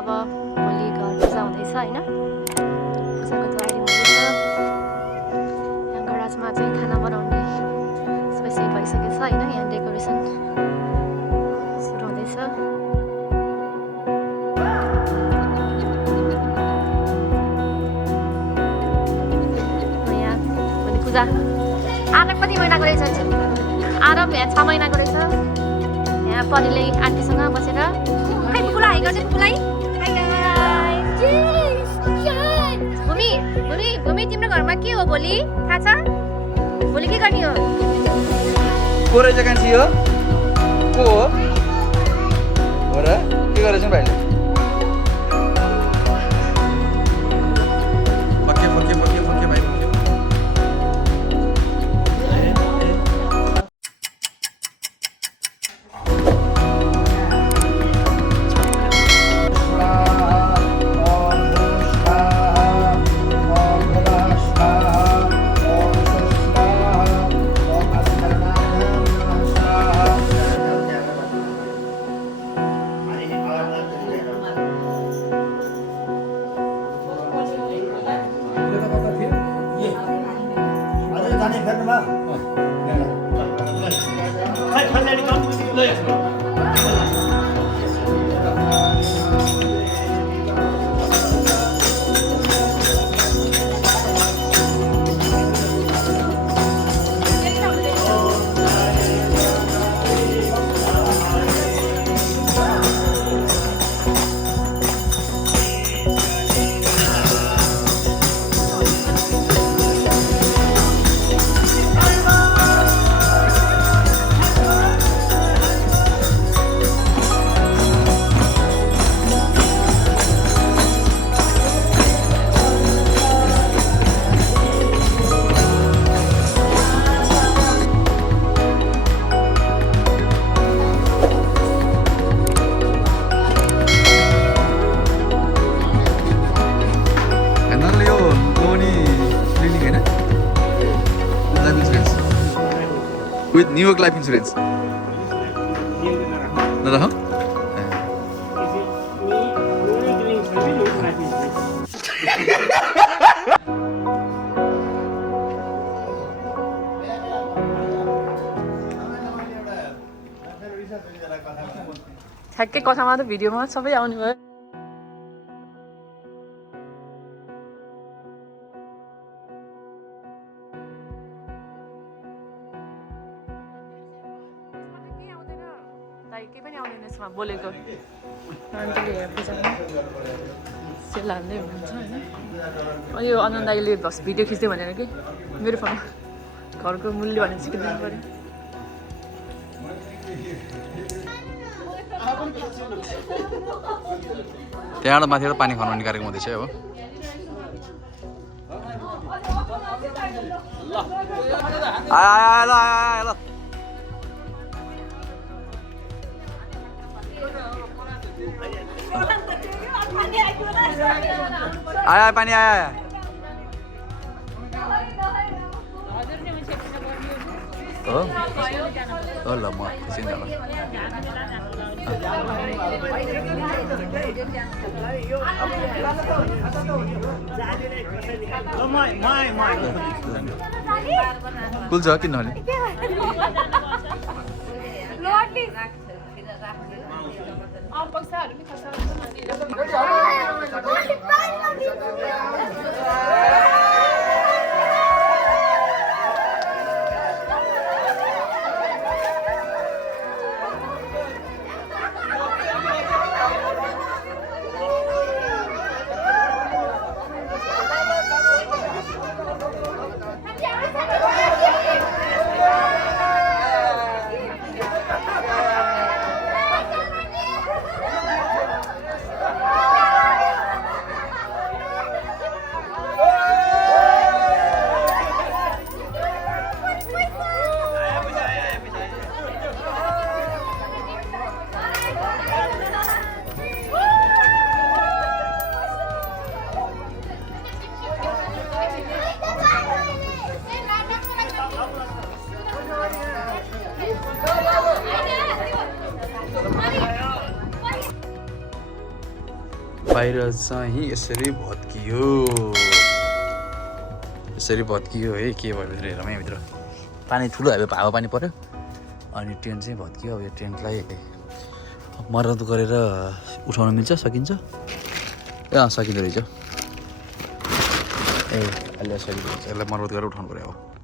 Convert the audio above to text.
अब भोलि घर पूजा हुँदैछ होइन, पूजाको तयारी हुँदैछ। यहाँ गराजमा चाहिँ खाना बनाउने सबै सेट भइसकेको छ होइन, यहाँ डेकोरेसन सुरु हुँदैछ। यहाँ भोलि पूजा आरब कति महिनाको रहेछ? आरब यहाँ 6 महिनाको रहेछ। यहाँ परिले आन्टीसँग बसेर खै कुकुलाई हाई गर्छ। कुकुलाई भूमि तिम्रो घरमा के हो भोलि थाहा छ? भोलि के गर्ने हो? को रहेछ कान्छी हो? को हो र के गरेछ भाइले? फके फके फके फके भाइ फके। With New York Life Insurance. Nada, huh? ठ्याक्कै कथामा त भिडियोमा सबै आउने भयो। केही पनि आउँदैन यसमा बोलेको। आन्टीले यहाँ पूजामा सेल हाल्दै हुनुहुन्छ होइन। यो अनन्त दाइले बस भिडियो खिच्दै भनेर कि मेरो फोनमा घरको मूल्य भनेर सिकिदिनु पऱ्यो। त्यहाँबाट माथिबाट पानी खनाउने कार्यक्रम हुँदैछ अब। आयो आया पानी आया हो ल म खुसी नै होला। कुल छ किन नले बाहिर चाहिँ यसरी भत्कियो है के भयो भित्र हेरौँ यहाँभित्र पानी ठुलो भयो हावा पानी पऱ्यो अनि ट्रेन चाहिँ भत्कियो अब यो ट्रेनलाई मर्मत गरेर उठाउन मिल्छ सकिन्छ ए सकिँदो रहेछ ए अहिले सकिँदो रहेछ यसलाई मर्मत गरेर उठाउनु पऱ्यो अब